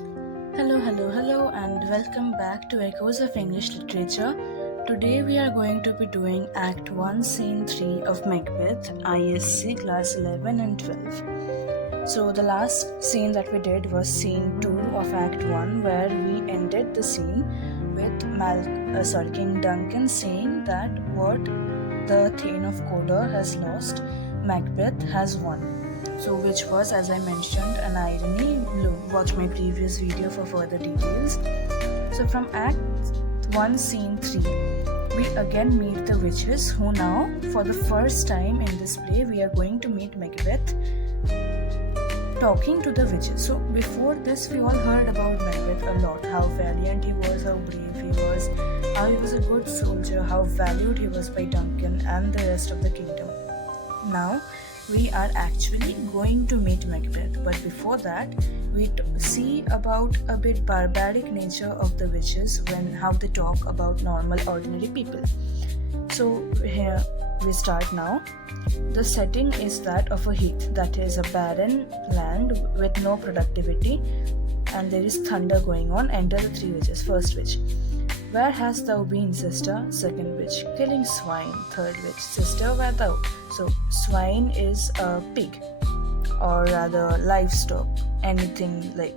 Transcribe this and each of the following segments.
Hello, and welcome back to Echoes of English Literature. Today we are going to be doing Act 1, Scene 3 of Macbeth, ISC Class 11 and 12. So, the last scene that we did was Scene 2 of Act 1, where we ended the scene with King Duncan saying that what the Thane of Cawdor has lost, Macbeth has won. So, which was, as I mentioned, an irony. Watch my previous video for further details. So, from Act 1, Scene 3, we again meet the witches, who now, for the first time in this play, we are going to meet Macbeth talking to the witches. So, before this, we all heard about Macbeth a lot, how valiant he was, how brave he was, how he was a good soldier, how valued he was by Duncan and the rest of the kingdom. Now, we are actually going to meet Macbeth, but before that we see about a bit barbaric nature of the witches when how they talk about normal ordinary people. So here we start now. The setting is that of a heath, that is a barren land with no productivity, and there is thunder going on. Enter the three witches. First witch: where hast thou been, sister? Second witch: killing swine. Third witch: sister, where thou? So, swine is a pig, or rather livestock, anything like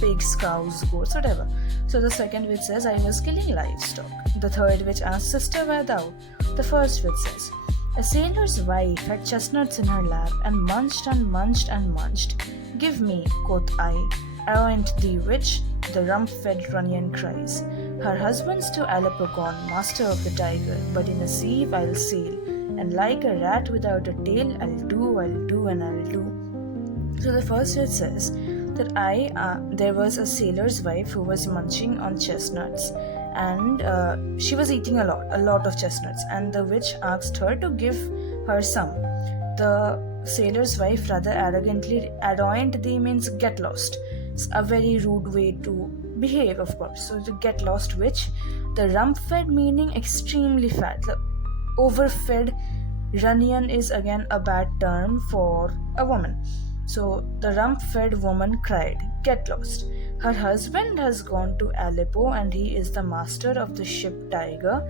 pigs, cows, goats, whatever. So, the second witch says, I was killing livestock. The third witch asks, sister, where thou? The first witch says, a sailor's wife had chestnuts in her lap and munched and munched and munched. Give me, quoth I, arrant thee witch, the rump-fed Runyon cries. Her husband's to Aleppo gone, master of the tiger, but in a sieve I'll sail, and like a rat without a tail, I'll do, and I'll do. So the first witch says that there was a sailor's wife who was munching on chestnuts, and she was eating a lot of chestnuts, and the witch asked her to give her some. The sailor's wife rather arrogantly, arrant thee means get lost. It's a very rude way to behave, of course. So the get lost witch, the rump-fed meaning extremely fat. The overfed Runyon is again a bad term for a woman. So the rump-fed woman cried, get lost. Her husband has gone to Aleppo and he is the master of the ship Tiger,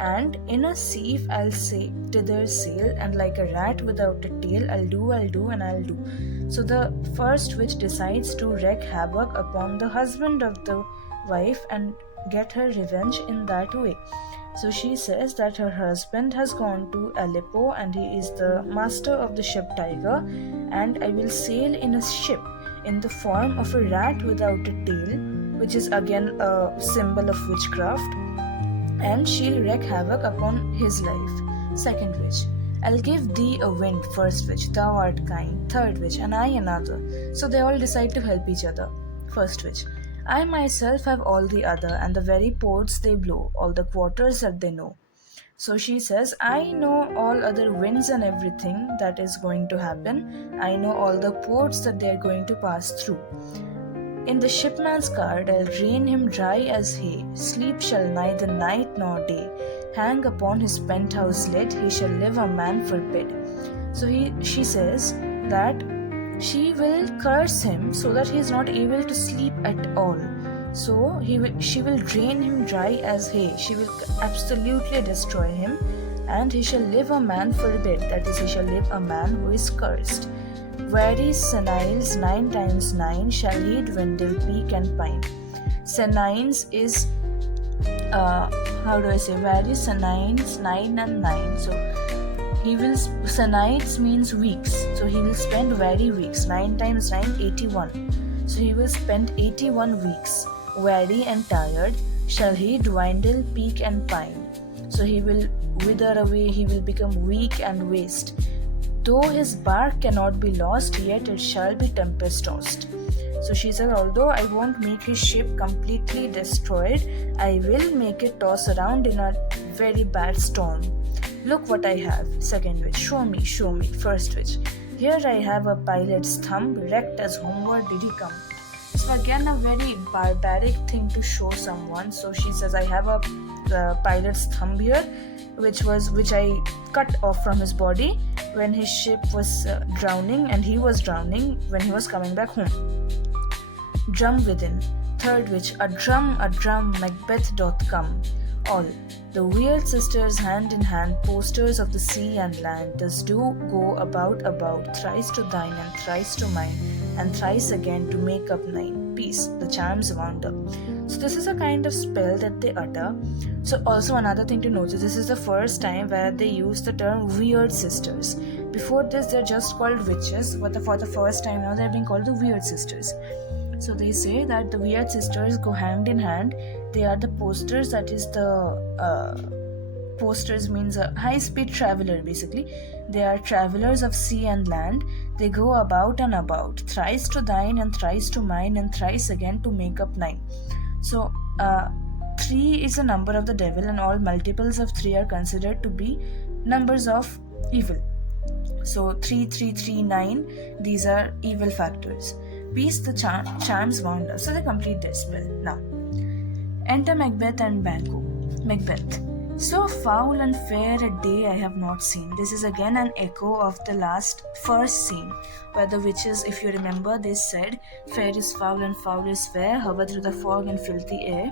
and in a sieve I'll say thither sail, and like a rat without a tail, I'll do, and I'll do. So the first witch decides to wreak havoc upon the husband of the wife and get her revenge in that way. So she says that her husband has gone to Aleppo and he is the master of the ship Tiger, and I will sail in a ship in the form of a rat without a tail, which is again a symbol of witchcraft, and she'll wreak havoc upon his life. Second witch: I'll give thee a wind. First witch: thou art kind. Third witch: and I another. So they all decide to help each other. First witch: I myself have all the other, and the very ports they blow, all the quarters that they know. So she says, I know all other winds and everything that is going to happen. I know all the ports that they are going to pass through. In the shipman's card I'll drain him dry as hay. Sleep shall neither night nor day. Hang upon his penthouse lid, he shall live a man forbid. So she says that she will curse him so that he is not able to sleep at all. So she will drain him dry as hay. She will absolutely destroy him, and he shall live a man forbid. That is, he shall live a man who is cursed. Very seniles 9 times 9 shall he dwindle, peak and pine. Senines is very seniles 9 and 9. So he will, senites means weeks, so he will spend very weeks. 9 times 9, 81. So he will spend 81 weeks, weary and tired, shall he dwindle, peak and pine. So he will wither away, he will become weak and waste. Though his bark cannot be lost, yet it shall be tempest tossed. So she said, although I won't make his ship completely destroyed, I will make it toss around in a very bad storm. Look what I have. Second witch: show me. First witch: here I have a pilot's thumb, wrecked as homeward did he come. So again, a very barbaric thing to show someone. So she says, I have a pilot's thumb here, which I cut off from his body when his ship was drowning, and he was drowning when he was coming back home. drum within. Third witch, a drum, Macbeth doth come. All. The weird sisters hand in hand, posters of the sea and land, thus do go about, thrice to thine and thrice to mine, and thrice again to make up nine. Peace, the charms wound up. So this is a kind of spell that they utter. So also another thing to notice, this is the first time where they use the term weird sisters. Before this, they're just called witches, but for the first time now they're being called the weird sisters. So they say that the weird sisters go hand in hand. They are the posters, that is the posters means a high-speed traveler basically. They are travelers of sea and land. They go about and about, thrice to thine and thrice to mine and thrice again to make up nine. So 3 is a number of the devil, and all multiples of 3 are considered to be numbers of evil. So 3, 3, 3, 9, these are evil factors. Peace, the charms wound up. So they complete their spell. Now, enter Macbeth and Banquo. Macbeth. So foul and fair a day I have not seen. This is again an echo of the first scene, where the witches, if you remember, they said, fair is foul and foul is fair, hover through the fog and filthy air.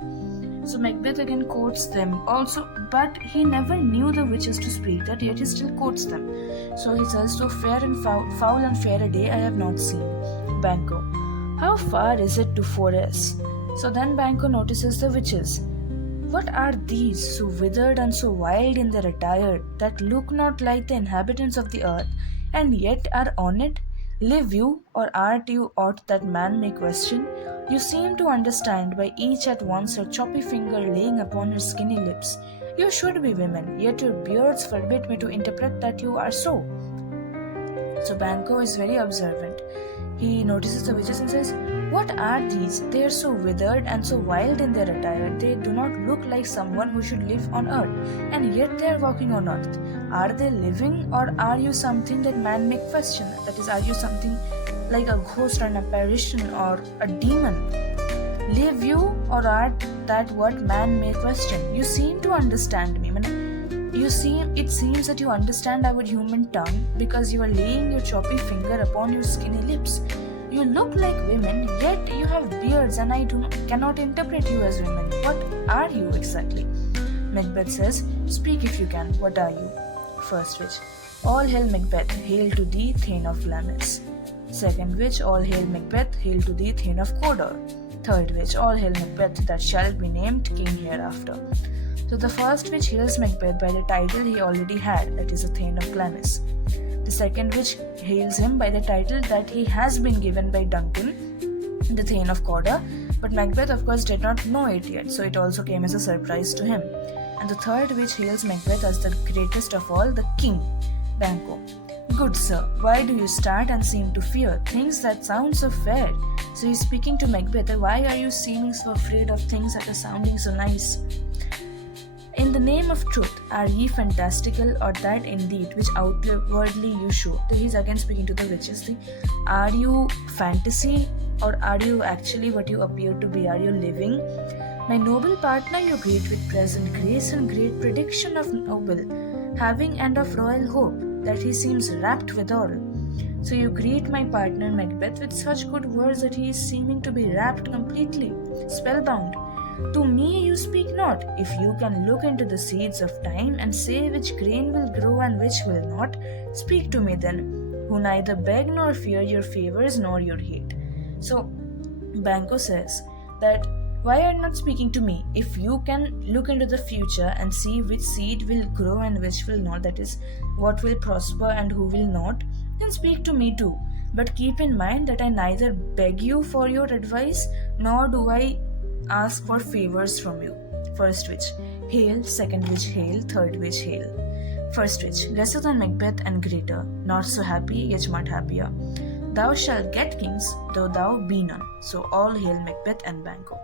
So Macbeth again quotes them also, but he never knew the witches to speak that, yet he still quotes them. So he says, so fair and foul and fair a day I have not seen. Banquo. How far is it to 4S? So then Banquo notices the witches. What are these, so withered and so wild in their attire, that look not like the inhabitants of the earth, and yet are on it? Live you, or art you aught that man may question? You seem to understand by each at once her choppy finger laying upon her skinny lips. You should be women, yet your beards forbid me to interpret that you are so. So Banquo is very observant. He notices the witches and says, what are these? They are so withered and so wild in their attire. They do not look like someone who should live on earth, and yet they are walking on earth. Are they living, or are you something that man may question? That is, are you something like a ghost or an apparition or a demon? Live you, or art that what man may question? You seem to understand me. It seems that you understand our human tongue, because you are laying your choppy finger upon your skinny lips. You look like women, yet you have beards, and I cannot interpret you as women. What are you exactly? Macbeth says, speak if you can. What are you? First witch. All hail Macbeth, hail to thee, Thane of Glamis. Second witch. All hail Macbeth, hail to thee, Thane of Cawdor. Third witch. All hail Macbeth, that shall be named king hereafter. So the first witch hails Macbeth by the title he already had, that is the Thane of Glamis. The second witch hails him by the title that he has been given by Duncan, the Thane of Cawdor, but Macbeth of course did not know it yet, so it also came as a surprise to him. And the third witch hails Macbeth as the greatest of all, the king, Banquo. Good sir, why do you start and seem to fear things that sound so fair? So he's speaking to Macbeth, why are you seeming so afraid of things that are sounding so nice? In the name of truth, are ye fantastical, or that indeed which outwardly you show? So he's again speaking to the witches. Are you fantasy, or are you actually what you appear to be? Are you living? My noble partner you greet with present grace and great prediction of noble, having and of royal hope, that he seems rapt withal. So you greet my partner Macbeth with such good words that he is seeming to be rapt completely, spellbound. To me you speak not. If you can look into the seeds of time and say which grain will grow and which will not, speak to me then, who neither beg nor fear your favors nor your hate. So Banquo says that, why are you not speaking to me? If you can look into the future and see which seed will grow and which will not, that is, what will prosper and who will not, then speak to me too. But keep in mind that I neither beg you for your advice, nor do I ask for favors from you. First witch, hail. Second witch, hail. Third witch, hail. First witch, lesser than Macbeth and greater, not so happy, yet much happier. Thou shalt get kings, though thou be none. So all hail Macbeth and Banquo.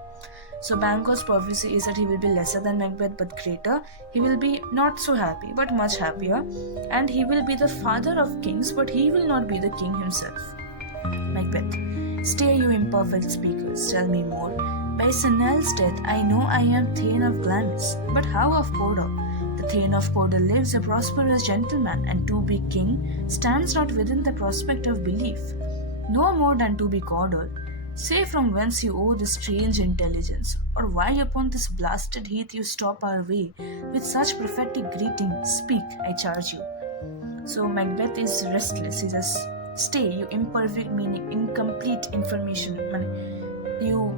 So Banquo's prophecy is that he will be lesser than Macbeth but greater. He will be not so happy but much happier, and he will be the father of kings, but he will not be the king himself. Macbeth, stay you imperfect speakers, tell me more. By Sinel's death I know I am Thane of Glamis, but how of Cawdor? The Thane of Cawdor lives a prosperous gentleman, and to be king stands not within the prospect of belief. No more than to be Cawdor. Say from whence you owe this strange intelligence, or why upon this blasted heath you stop our way with such prophetic greeting. Speak, I charge you. So Macbeth is restless. He says, stay, you imperfect meaning, incomplete information, you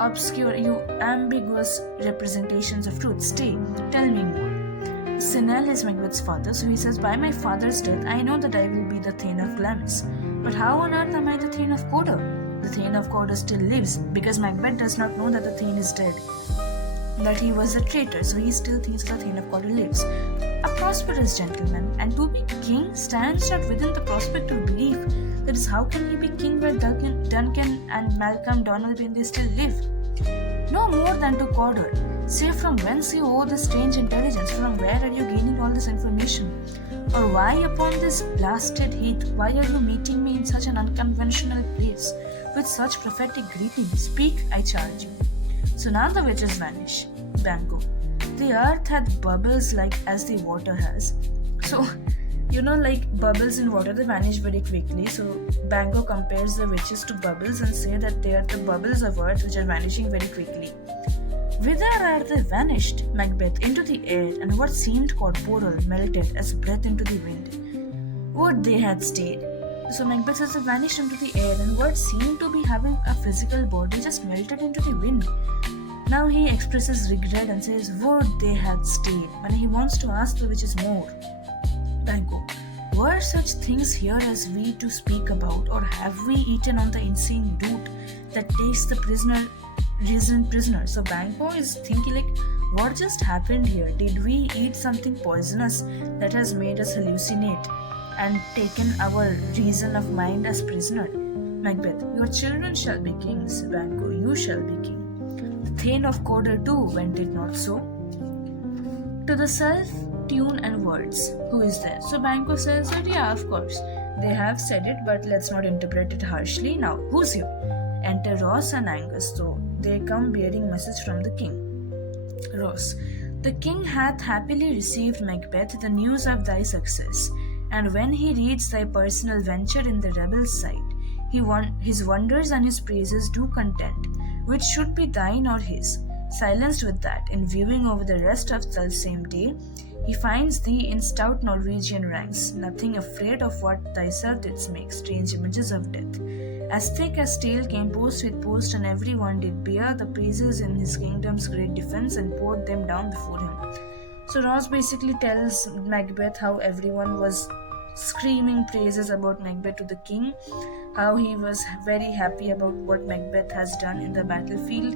obscure, you ambiguous representations of truth. Stay, tell me more. Sinel is Macbeth's father, so he says, by my father's death, I know that I will be the Thane of Glamis. But how on earth am I the Thane of Cawdor? The Thane of Cawdor still lives, because Macbeth does not know that the Thane is dead, that he was a traitor, so he still thinks the Thane of Cawdor lives. A prosperous gentleman, and to be king stands not within the prospect of belief. That is, how can he be king where Duncan and Malcolm Donalbain they still live? No more than to Cawdor. Say from whence you owe this strange intelligence, from where are you gaining all this information? Or why upon this blasted heath, why are you meeting me in such an unconventional place, with such prophetic greeting? Speak, I charge you. So now the witches vanish. Banquo. The earth hath bubbles like as the water has. So, like bubbles in water, they vanish very quickly. So Banquo compares the witches to bubbles and say that they are the bubbles of earth which are vanishing very quickly. Whither are they vanished, Macbeth? Into the air, and what seemed corporeal melted as breath into the wind. Would they had stayed. So Macbeth says they vanished into the air, and what seemed to be having a physical body just melted into the wind. Now he expresses regret and says, would they had stayed, and he wants to ask the witches more. Banquo. Were such things here as we to speak about, or have we eaten on the insane root that takes the risen prisoner? So Banquo is thinking like, what just happened here? Did we eat something poisonous that has made us hallucinate and taken our reason of mind as prisoner? Macbeth. Your children shall be kings. Banquo. You shall be king. The Thane of Cawdor too went it not so. To the self, tune and words. Who is there? So Banquo says that yeah, of course. They have said it, but let's not interpret it harshly. Now, who's you? Enter Ross and Angus, so they come bearing message from the king. Ross. The king hath happily received, Macbeth, the news of thy success, and when he reads thy personal venture in the rebels' side, his wonders and his praises do content, which should be thine or his. Silenced with that, in viewing over the rest of the same day, he finds thee in stout Norwegian ranks, nothing afraid of what thyself didst make, strange images of death. As thick as steel came post with post, and every one did bear the praises in his kingdom's great defense, and poured them down before him. So Ross basically tells Macbeth how everyone was screaming praises about Macbeth to the king, how he was very happy about what Macbeth has done in the battlefield.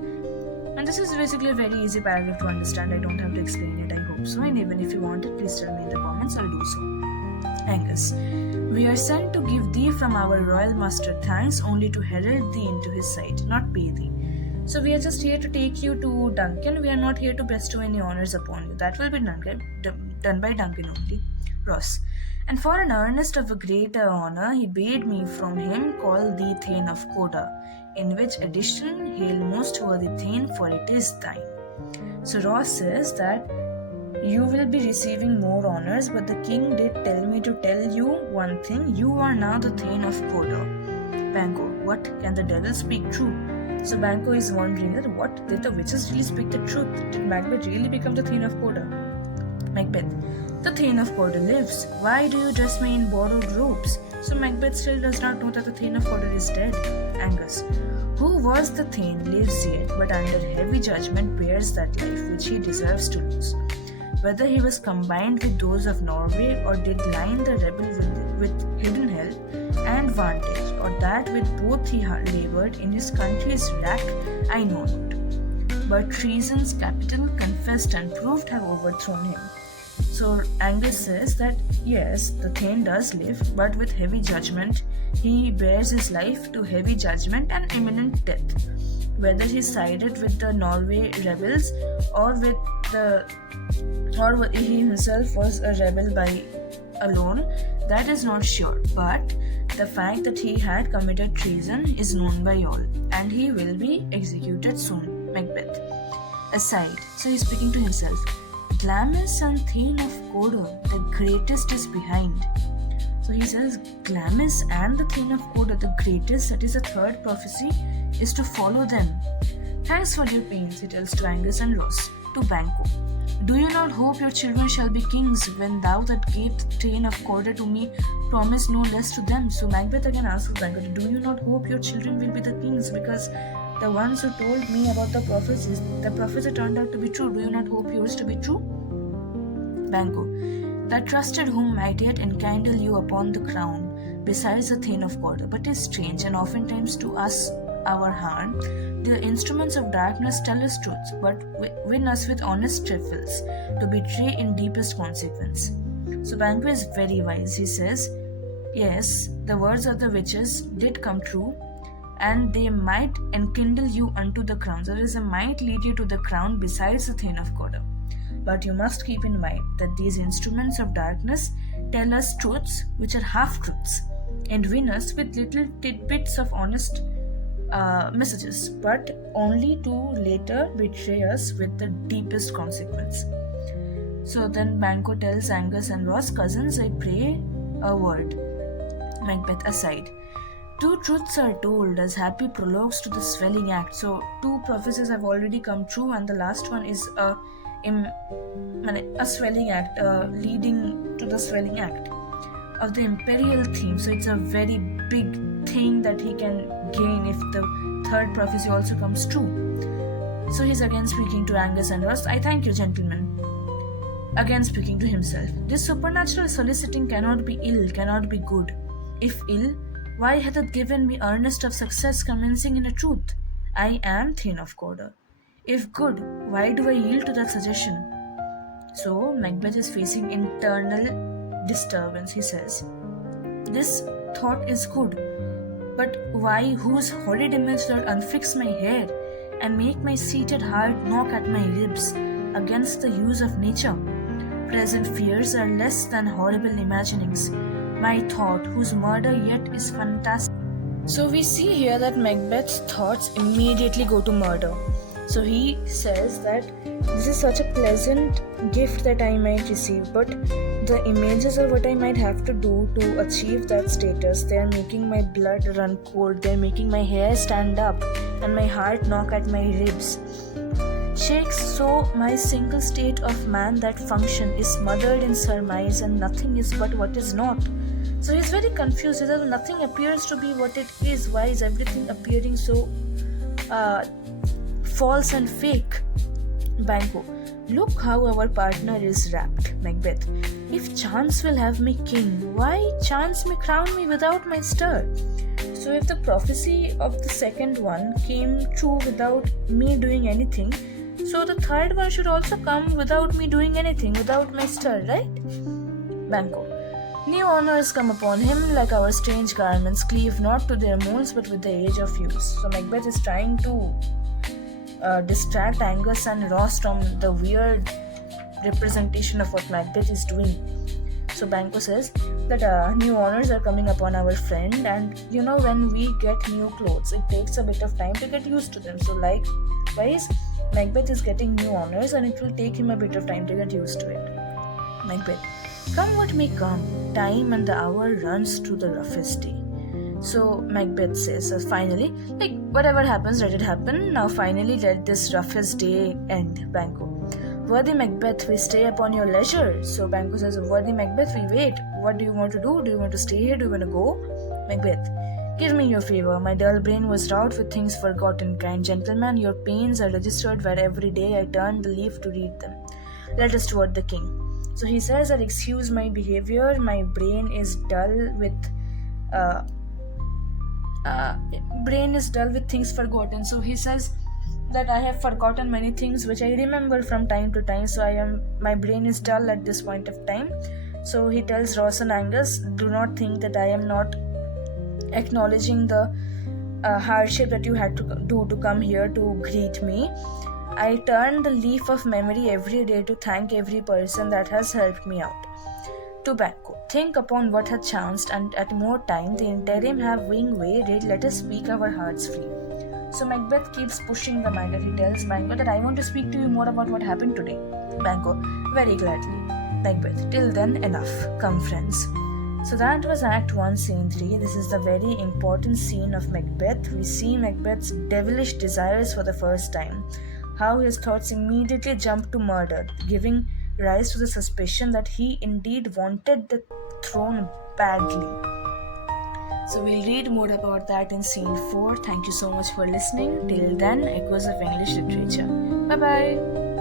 And this is basically a very easy paragraph to understand. I don't have to explain it, I hope so. And even if you want it, please tell me in the comments, I'll do so. Angus. We are sent to give thee from our royal master thanks, only to herald thee into his sight, not pay thee. So we are just here to take you to Duncan. We are not here to bestow any honors upon you. That will be done by Duncan only. Ross. And for an earnest of a greater honor, he bade me from him call thee Thane of Cawdor, in which addition hail most worthy Thane, for it is thine. So Ross says that you will be receiving more honors, but the king did tell me to tell you one thing: you are now the Thane of Cawdor. Banquo. What? Can the devil speak true? So Banquo is wondering that what? Did the witches really speak the truth? Did Macbeth really become the Thane of Cawdor? Macbeth. The Thane of Cawdor lives. Why do you dress me in borrowed robes? So Macbeth still does not know that the Thane of Cawdor is dead. Angus. Who was the Thane lives yet, but under heavy judgment bears that life which he deserves to lose. Whether he was combined with those of Norway, or did line the rebel with hidden help and vantage, or that with both he laboured in his country's wrack, I know not. But treason's capital, confessed and proved, have overthrown him. So Angus says that yes, the Thane does live, but with heavy judgment. He bears his life to heavy judgment and imminent death. Whether he sided with the Norway rebels or he himself was a rebel by alone, that is not sure. But the fact that he had committed treason is known by all, and he will be executed soon. Macbeth. Aside, so he is speaking to himself. Glamis and Thane of Cawdor, the greatest is behind. So he says, Glamis and the Thane of Coda, the greatest, that is the third prophecy, is to follow them. Thanks for your pains, he tells to Angus and Ross. To Banquo, do you not hope your children shall be kings, when thou that gavest the Thane of Coda to me promised no less to them? So Macbeth again asks Banquo, do you not hope your children will be the kings, because the ones who told me about the prophecies, the prophecy turned out to be true. Do you not hope yours to be true? Banquo, that trusted whom might yet enkindle you upon the crown, besides the Thane of Coda. But 'tis strange, and oftentimes to us our harm, the instruments of darkness tell us truth, but win us with honest trifles, to betray in deepest consequence. So Banquo is very wise. He says, yes, the words of the witches did come true, and they might enkindle you unto the crown. There is a might lead you to the crown besides the Thane of Coda. But you must keep in mind that these instruments of darkness tell us truths which are half-truths, and win us with little tidbits of honest messages, but only to later betray us with the deepest consequence. So then Banquo tells Angus and Ross, cousins, I pray a word. Macbeth aside. Two truths are told as happy prologues to the swelling act. So 2 prophecies have already come true, and the last one is a swelling act, leading to the swelling act of the imperial theme. So it's a very big thing that he can gain if the third prophecy also comes true. So he's again speaking to Angus and Ross. I thank you, gentlemen. Again speaking to himself. This supernatural soliciting cannot be ill, cannot be good. If ill, why hath it given me earnest of success commencing in a truth? I am Thane of Coda. If good, why do I yield to that suggestion? So Macbeth is facing internal disturbance. He says, this thought is good, but why whose horrid image doth unfix my hair, and make my seated heart knock at my ribs against the use of nature? Present fears are less than horrible imaginings. My thought, whose murder yet is fantastic. So we see here that Macbeth's thoughts immediately go to murder. So he says that this is such a pleasant gift that I might receive, but the images of what I might have to do to achieve that status, they are making my blood run cold, they are making my hair stand up, and my heart knock at my ribs. Shakes so my single state of man that function is smothered in surmise, and nothing is but what is not. So he's very confused. He says nothing appears to be what it is. Why is everything appearing so false and fake? Banquo, look how our partner is wrapped. Macbeth, if chance will have me king, why chance may crown me without my stir? So if the prophecy of the second one came true without me doing anything, so the third one should also come without me doing anything, without my stir, right? Banquo, new honors come upon him, like our strange garments cleave not to their molds but with the age of use. So Macbeth is trying to distract Angus and Ross from the weird representation of what Macbeth is doing. So Banquo says that new honors are coming upon our friend, and when we get new clothes, it takes a bit of time to get used to them. So likewise, Macbeth is getting new honors, and it will take him a bit of time to get used to it. Macbeth, come what may come, time and the hour runs to the roughest day. So Macbeth says, finally, whatever happens, let it happen. Now finally let this roughest day end. Banquo, worthy Macbeth, we stay upon your leisure. So Banquo says, worthy Macbeth, we wait. What do you want to do? Do you want to stay here? Do you want to go? Macbeth, give me your favor. My dull brain was wrought with things forgotten. Kind gentleman, your pains are registered where every day I turn the leaf to read them. Let us toward the king. So he says that excuse my behavior, my brain is dull with things forgotten. So he says that I have forgotten many things which I remember from time to time. So my brain is dull at this point of time. So he tells Ross and Angus, do not think that I am not acknowledging the hardship that you had to do to come here to greet me. I turn the leaf of memory every day to thank every person that has helped me out. To Banquo, think upon what hath chanced, and at more time the interim have wing way, let us speak our hearts free. So Macbeth keeps pushing the matter. He tells Banquo that I want to speak to you more about what happened today. Banquo, very gladly. Macbeth, till then enough. Come friends. So that was Act 1, Scene 3. This is the very important scene of Macbeth. We see Macbeth's devilish desires for the first time, how his thoughts immediately jump to murder, giving rise to the suspicion that he indeed wanted the throne badly. So we'll read more about that in Scene 4. Thank you so much for listening. Till then, Echoes of English Literature. Bye bye.